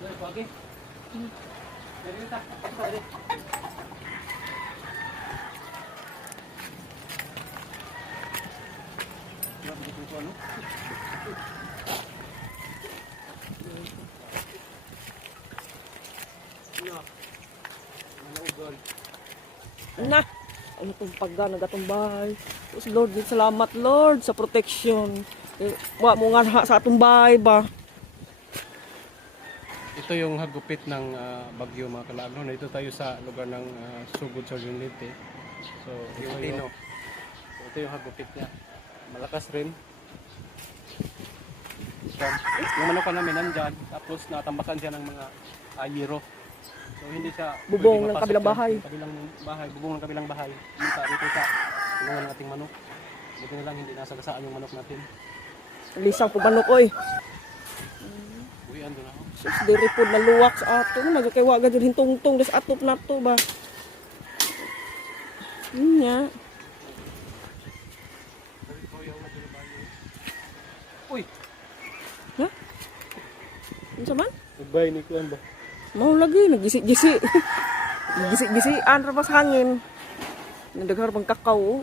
Okay. Dari ta. Dari. Grabe dito ano? Na, ano itong pagga, nagatumbay. Tapos Lord, salamat Lord sa protection. Wa mo nga sa atong bahay ba? Ito yung hagupit ng bagyo mga kalagno. Dito tayo sa lugar ng Sugod sa Leyte. So, ito yung hagupit niya. Malakas rin. So, yung manukan namin nandyan. Tapos natambakan siya ng mga ayero. So, hindi siya Bubong pwede ng mapasok kabilang dyan. bahay. Kabilang bahay. Bubong ng kabilang bahay. Dito sa tulungan ng ating manok. Buti na lang hindi nasagasaan yung manok natin. Lisang po manok oy. Uwian doon ako. Sus, diri po naluwak sa ato. Nagkakaiwa ka dyan hintong-tong. Des atop na to ba? Yun nga. Uy! Ha? Ano sa man? Nagbay ni Kuan ba? Mau lagi, nagisi-gisi. Nagisi-gisian ra pa sa hangin. Nagdaghar pang kakao.